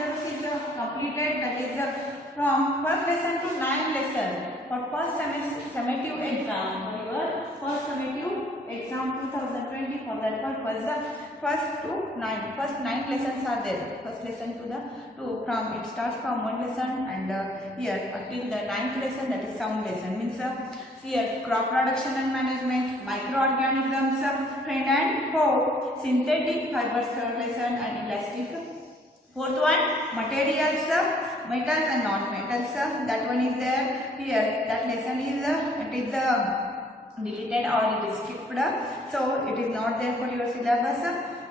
syllabus is completed, that is from first lesson to 9th lesson for first summative exam. For your first summative exam 2020, for that purpose first 9 lessons are there. First lesson from it starts from one lesson and here until the 9th lesson, that is sound lesson, means here crop production and management, microorganisms, friend and foe, synthetic fibers third lesson, and elastic fourth one, materials, metals and non-metals, that one is there. Here that lesson is it is deleted or it is skipped, so it is not there for your syllabus.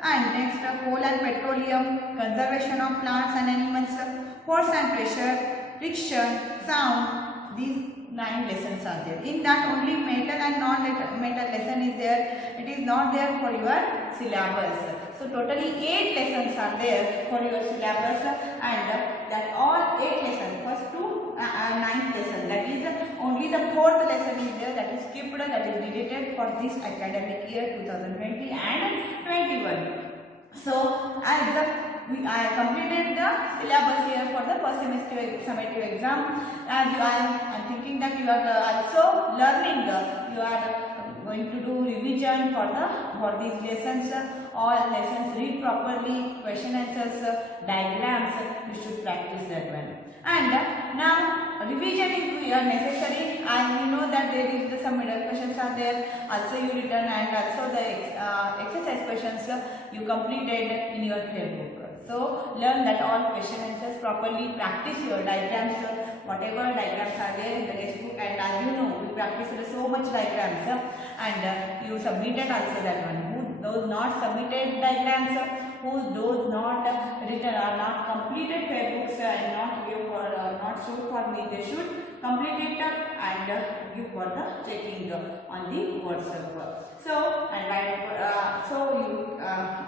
And next coal and petroleum, conservation of plants and animals, force and pressure, friction, sound, these 9 lessons are there. In that only metal and non-metal lesson is there, it is not there for your syllabus. So totally 8 lessons are there for your syllabus, and that all 8 lessons, first to 9th lesson, that is only the 4th lesson is there, that is skipped, that is deleted for this academic year 2020 and 21. So as I completed the syllabus here for the first semester summative exam. As I am thinking that you are also learning, you are going to do revision for these lessons. All lessons read properly, question answers, diagrams, you should practice that one. And now revision is necessary, and we know that there is some middle questions are there, also you written, and also the exercise questions you completed in your book. So learn that all question answers properly, practice your diagrams, whatever diagrams are there in the textbook, and as you know, we practiced so much diagrams, and you submitted also that one. Who those not submitted diagrams, who those not written or not completed books and not give for not show for me, they should complete it and give for the checking on the WhatsApp. So and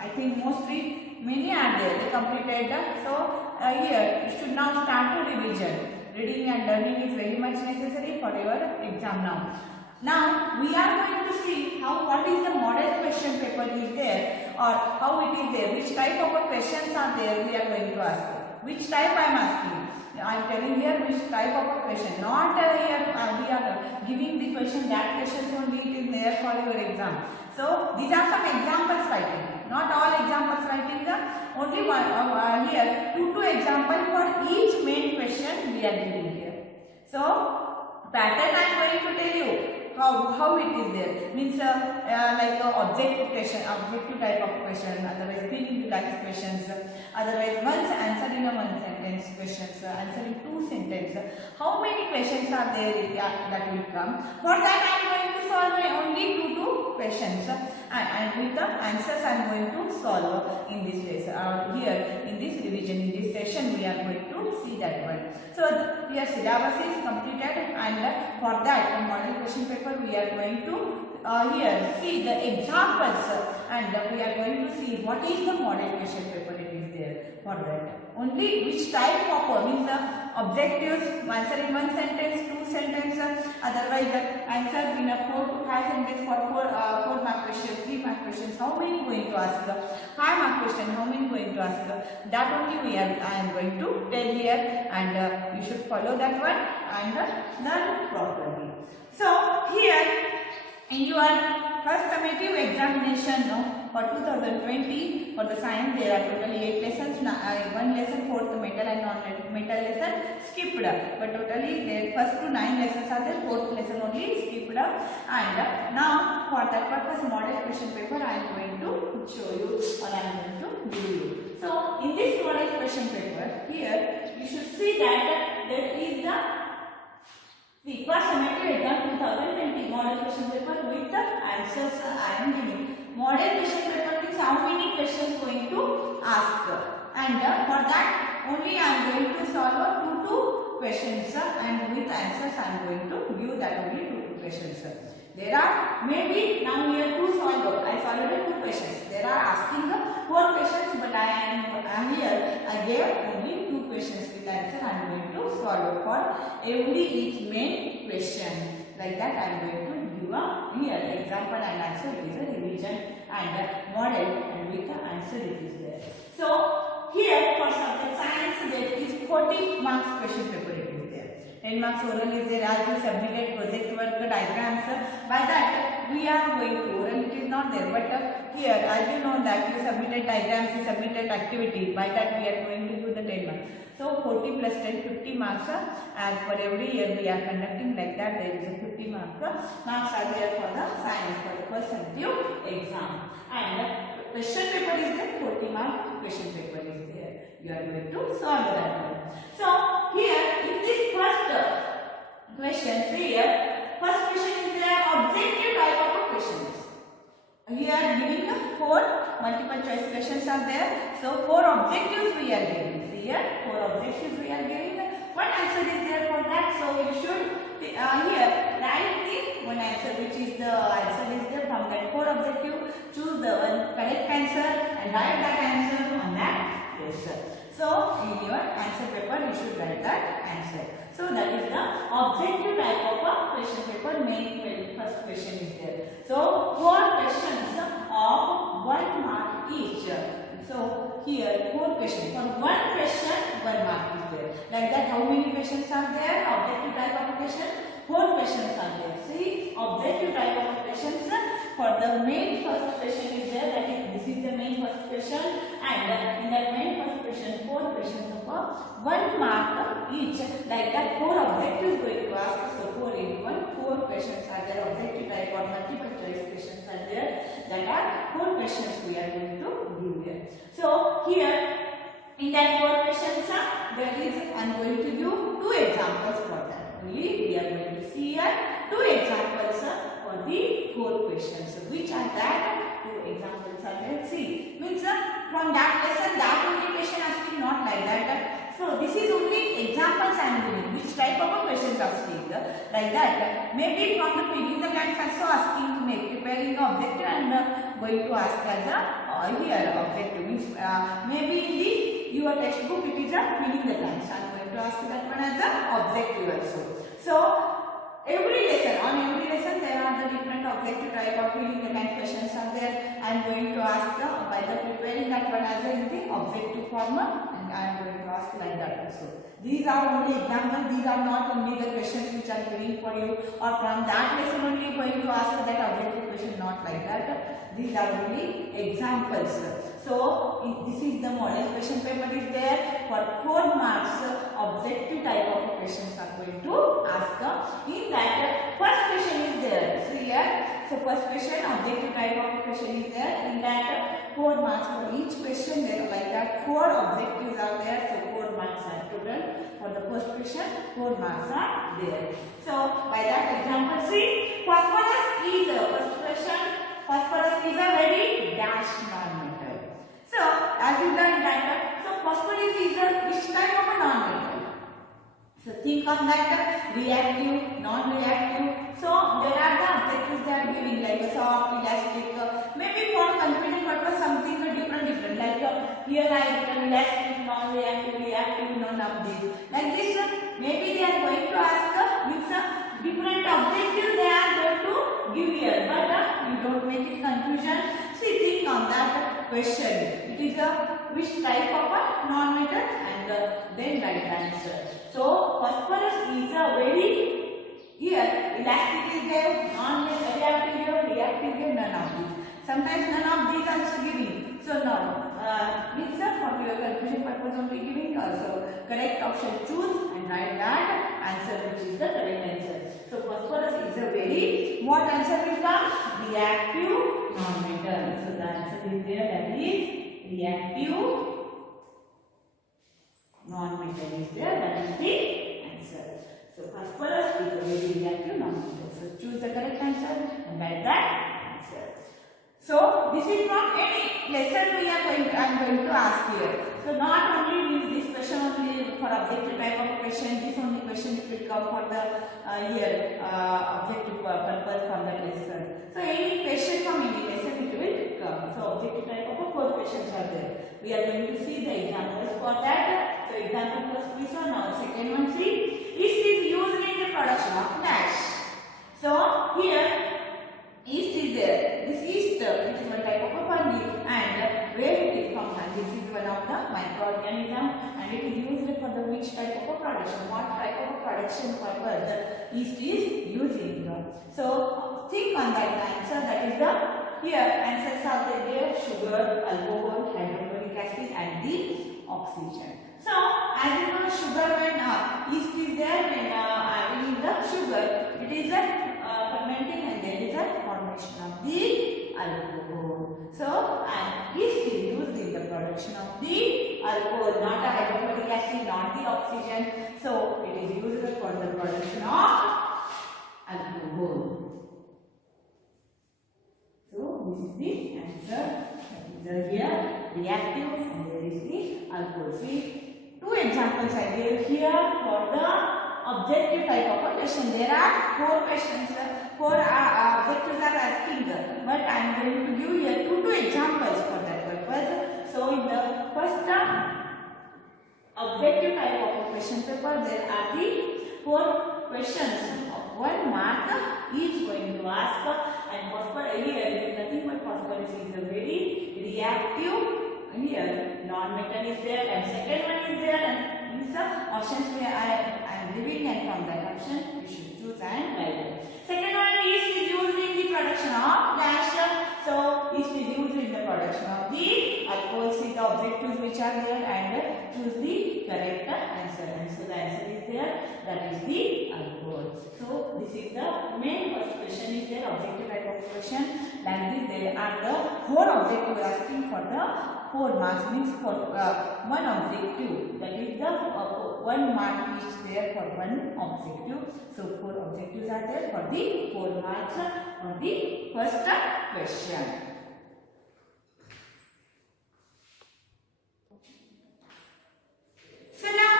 I think mostly many are there, they completed. So here you should now start to revision. Reading and learning is very much necessary for your exam now. Now we are going to see what is the model question paper is there, or how it is there, which type of questions are there we are going to ask. Which type I am asking. I am telling here which type of a question. Not here we are giving the question, that questions only it is there for your exam. So these are some examples writing. Not all examples writing, only one here 2 examples for each main question we are giving here. So pattern I am going to tell you how it is there, means like objective question, objective type of question, otherwise fill in the blanks questions, otherwise once answer in a one sentence questions, answer in 2 sentences. How many questions are there that will come? For that I am going to solve only 2 questions, and with the answers I am going to solve in this lesson, here in this revision, in this session we are going to see that one. So here syllabus is completed, and for that model question paper we are going to here see the examples, and we are going to see what is the model question paper it is there. For that only which type of means objectives, answer in 1 sentence, 2 sentences, otherwise answer in a 4 to 5 sentences for 4 mark question, 3 mark questions. How many going to ask? 5 mark question, how many going to ask? That only I am going to tell here, and you should follow that one and learn properly. So here in your first summative examination for 2020 for the science, there are totally 8 lessons. 1 lesson, 4th metal and non-metal lesson skipped, but totally the first to 9 lessons are there, 4th lesson only skipped. And now for that purpose model question paper I am going to show you, or I am going to give you. So in this model question paper here you should see that there is the first summative exam 2020 model question paper with the answers I am giving. Model question paper means how many questions going to ask, and for that only I am going to solve 2 questions, and with answers I am going to give that only 2 questions. There are maybe now here 2 solved. I solved 2 questions. There are asking 4 questions, but I am here I gave only 2 questions with answer I am going to solve for every each main question. Like that I am going to give a here example and answer. It is a revision and model, and with the answer it is there. So here for subject science there is 40 marks question paper it is there. 10 marks oral is there as you submitted project work diagrams. By that we are going to oral it is not there, but here as you know that you submitted diagrams, you submitted activity. By that we are going to do the 10 marks. So 40 plus 10 50 marks as per every year we are conducting like that. There is a 50 marks are there for the science for the first subject exam, and question paper is there. 40 mark question paper is there. You are going to solve that one. So here in this first question, here first question is there objective type of questions. We are giving 4 multiple choice questions are there. So 4 objectives we are giving. Here 4 objectives we are giving. One answer is there for that. So you should here write the one answer which is the answer is there from that 4 objective. Choose the one correct answer and write that answer on that question. So in your answer paper you should write that answer. So that is the objective type of a question paper. Main first question is there. So 4 questions of 1 mark each. So here 4 questions. For 1 question 1 mark is there. Like that how many questions are there? Objective type of question 4 questions are there. See objective type of questions for the main first question is there. That is this is the main first question, and in that main first question 4 questions of 1 mark each. Like that 4 objectives going to ask. So 4 into 1 4 questions are there. Objective type or multiple choice questions are there. That are 4 questions we are going to give here. So here in that 4 questions there is I am going to give 2 examples for that. Only we are going to see here 2 examples for the 4 questions. So which are that 2 examples are there? See means from that lesson that only question asking not like that. So this is only examples I am giving. Which type of a questions asking like that. Maybe from the previous exams also asking to make preparing the objective and going to ask as a here objective means maybe in the your textbook it is a filling the blanks. I am going to ask that one as a objective also. So every lesson on every lesson there are the different objective type of filling the blank questions are there. I am going to ask by the preparing that one as in the objective form, and I am going to ask like that also. These are only examples. These are not only the questions which I am giving for you, or from that lesson only going to ask that objective question, not like that. These are only examples. So this is the model question paper is there for 4 marks. Objective type of questions are going to ask. In that first question is there. So here, so first question objective type of question is there. In that 4 marks for each question there like that 4 objectives are there. So 4 marks are total for the first question. 4 marks are there. So by that example, see phosphorus is the first question. Phosphorus is a very dash non-metal. So as you learned that, so phosphorus is a which type of a non-metal? So think of that reactive, non-reactive. So there are the objectives they are giving like a soft, elastic. Maybe for confident purpose something different. Like here I have written elastic, non-reactive, reactive, none of these. Like this, maybe they are going to ask different objectives they are going to give here, but you don't make it confusion. See, think on that question. It is a which type of a non-metal, and then write the answer. So phosphorus is a very here elastic is there, non-reactive here, reactive here, none of these. Sometimes none of these also giving. So no, means for your confusion purpose only giving. Also correct option choose and write that answer which is the correct answer. So phosphorus is a very what answer will come? Reactive non-metal. So the answer is there, that is reactive non-metal is there, that is the answer. So phosphorus is a very reactive non-metal. So choose the correct answer and write that answer. So this is not any lesson I am going to ask here. So not only means this question only for objective type of question, this only question will come for the here objective purpose for the lesson. So any question from any lesson it will come. So objective type of 4 questions are there. We are going to see the examples for that. So example first this one, now second one see. Yeast is used in the production of dash. So here yeast is there. This yeast it is one type of a fungi, and where it is found? This is one of the item, and it is used for the which type of a production, what type of a production purpose the yeast is using. So think on that answer. That is the here answers are there: sugar, alcohol, hydrochloric acid, and the oxygen. So as you know, sugar when yeast is there, when adding the sugar, it is a fermenting and there is a formation of the alcohol. So and yeast is used in the production of the alcohol, not a hydrochloric acid, not the oxygen. So it is used for the production of alcohol. So this is the answer. That is here reactive and there is the alcohol. See, two examples I gave here for the objective type of a question. There are 4 questions, 4 objectives are asking, but I am going to give here two examples for that purpose. So in the first objective type of a question paper, there are the 4 questions of 1 mark each going to ask, and phosphorus here is nothing but phosphorus is a very reactive. Here non-metal is there and second one is there, and these are options where I am giving, and from that option you should choose and write it. Second one is used in the production of dash. So yeast is used in the production of the alcohol. See the objectives which are there and choose the correct answer. And so the answer is there, that is the alcohol. So this is the main first question is there, objective type of question. Like this there are the 4 objectives asking for the 4 marks, means for 1 objective, that is the 1 mark is there for 1 objective. So 4 objectives are there for the 4 marks for the first question. So now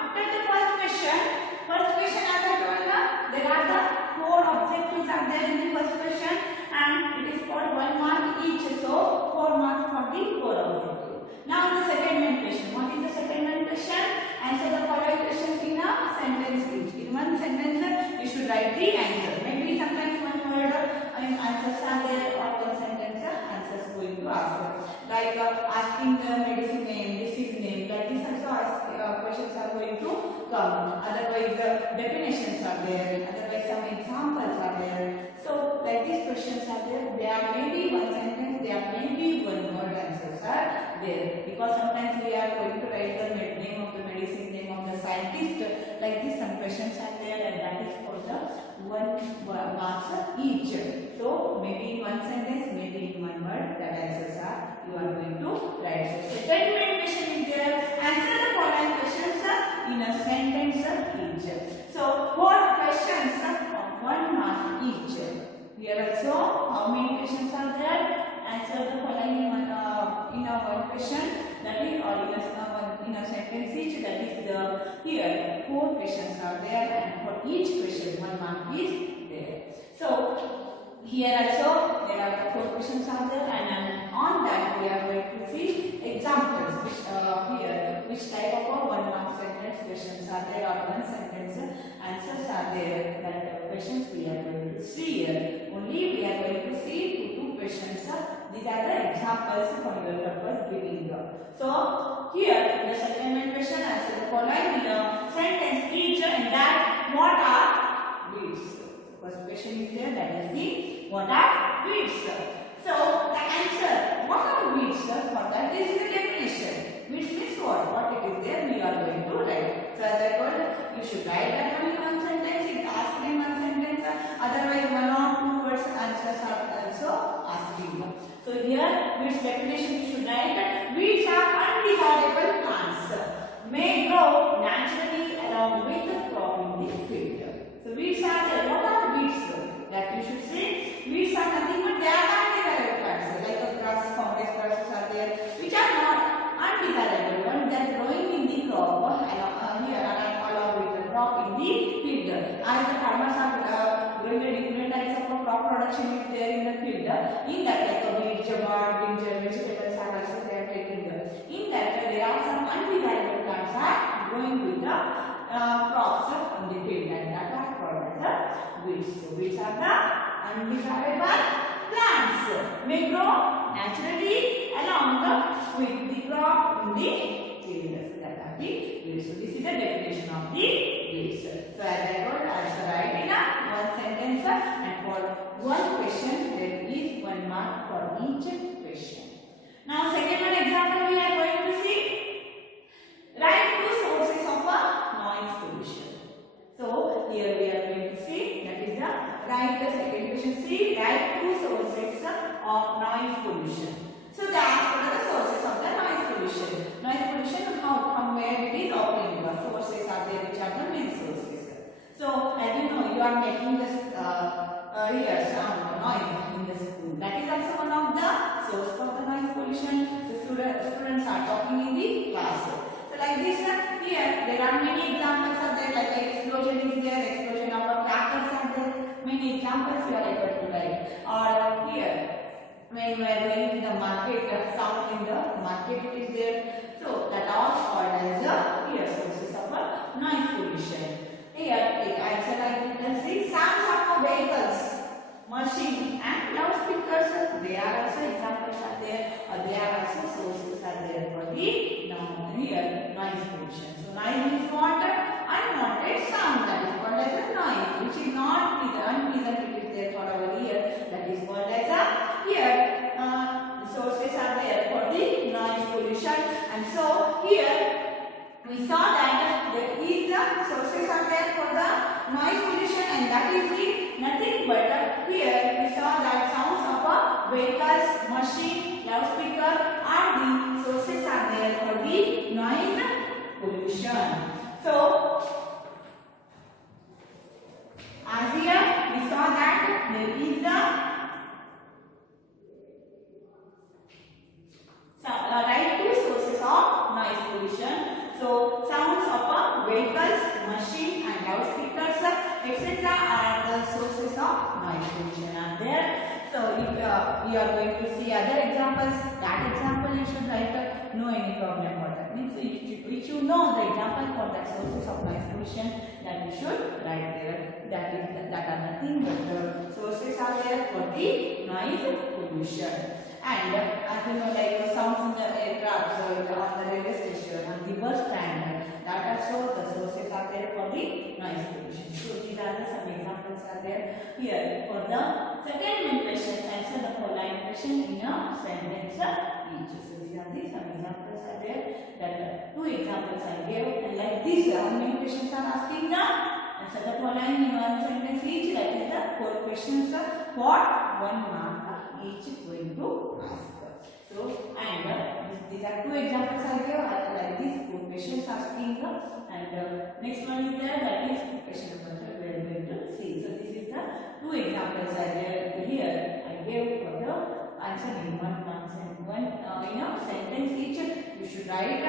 after the first question as I told you, there are the 4 objectives are there in the first question, and it is for 1 mark each. So 4 marks for the 4 objectives. Now the second main question. What is the second main question? Answer the following questions in a sentence each. In one sentence you should write the answer. Maybe sometimes one word answers are there, or one sentence answers going to ask. Like asking the medicine name, disease name, like this also questions are going to come. Otherwise definitions are there, otherwise some examples are there. So like these questions are there. There may be one sentence, there may be one word answers are there, because sometimes we are going to write the name of the medicine, name of the scientist. Like this some questions are there, and that is for the 1 marks each. So maybe in one sentence, maybe in one word, that answers are you are going to write. So second main question is there. Answer the following questions in a sentence each. So 4 questions of 1 mark each. Here also, how many questions are there? Answer the following in a one question, that is, or in a sentence each. That is the here 4 questions are there, and for each question 1 mark is there. So here also there are the 4 questions are there, and on that we are going to see examples. Which type of a 1 mark sentence questions are there, or one sentence answers are there. That questions we are going to see here. Only we are going to see 2 questions. These are the examples for your purpose giving. So here the second main question, answer the following in a sentence each, and that what are weeds. First question is there, that is the what are weeds. So the answer what are weeds, for that is the definition. Weeds means what? What it is there we are going to write. So as I told you should write that only one sentence. It asks in one sentence. Otherwise 1 or 2 words answers are also asking. So here weeds definition you should write. Weeds are undesirable plants. May grow naturally along with the crop in the field. So weeds are there. What are weeds? That you should say. Weeds are nothing but they are undesirable plants. Like the grass, fungus, grasses are there, which are not undesirable ones. They are growing in the crop along with the crop in the field. As the farmers are growing a different types of crop production is there in the field. In that, like a wheat, jawar, brinjal, vegetables are also there taking. In that, there are some undesirable plants are growing with the crops on the field, and that are called as weeds. So weeds are the undesirable plants. May grow naturally along with the crop in the field. So that the weights. So this is the definition of the weights. So as I told, also write in a one sentence and for one question there is 1 mark for each question. Now second one example we are going to see. Write two sources of a noise pollution. So here we are going to see, that is the write the second question. See, write two sources of noise pollution. So that what are the sources of the noise pollution? Noise pollution, how, from where it is occurring? The sources are there, which are the main sources. So as you know, you are making this here sound noise in the school. That is also one of the source for the noise pollution. So students are talking in the class. So like this here, there are many examples are there, like explosion is there, explosion of crackers are there. Many examples you are able to write. Or here, when we are going to the market, sound in the market it is there. So that all called as the here sources of noise pollution. Here, take answer like you can see, sounds of vehicles, machine and loudspeakers. They are also examples are there, or they are also sources are there for the here noise pollution. So noise is what? Unwanted sound, that is called as a noise, which is not unpleasant. It is there for our ear, that is called as a here sources are there for the noise pollution. And so here we saw that there is the sources are there for the noise pollution, and that is the nothing but here we saw that sounds of vehicles, machine, loudspeaker are the sources are there for the noise pollution. So as here we saw that there is the write two sources of noise pollution. So sounds of vehicles, machine and loudspeakers etc. are the sources of noise pollution are there. So if we are going to see other examples, that example you should write, no any problem for that. Means if you know the example for that sources of noise pollution, that you should write there. That are nothing but the sources are there for the noise pollution. And as you know, like the sounds in the aircraft, so on the railway station, on the bus stand, that also the sources are there for the noise pollution. So these are some examples are there. Here for the second main question, answer the following question in a sentence each. So these are some examples are there. That two examples I gave, and like this, how many questions are asking the answer the following in one sentence each. Like the 4 questions for 1 mark each going to ask. So and these are 2 examples are here, like this 4 questions asking, and next one is there, that is question number 3 we are going to see. So this is the 2 examples are there here. I gave for the answer in 1 mark and one sentence each. You should write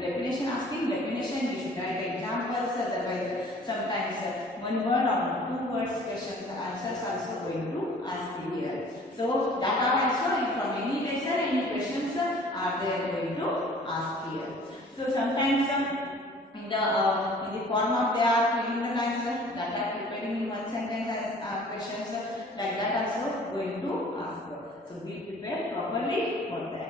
definition, asking definition. You should write examples. Otherwise, sometimes 1 word or 2 words questions answers also going to ask here. So that are also from any lesson, any questions are they going to ask here. So sometimes in the form of they are filling the answer, that are preparing in 1 sentence as questions, like that also going to ask. So be prepared properly for that.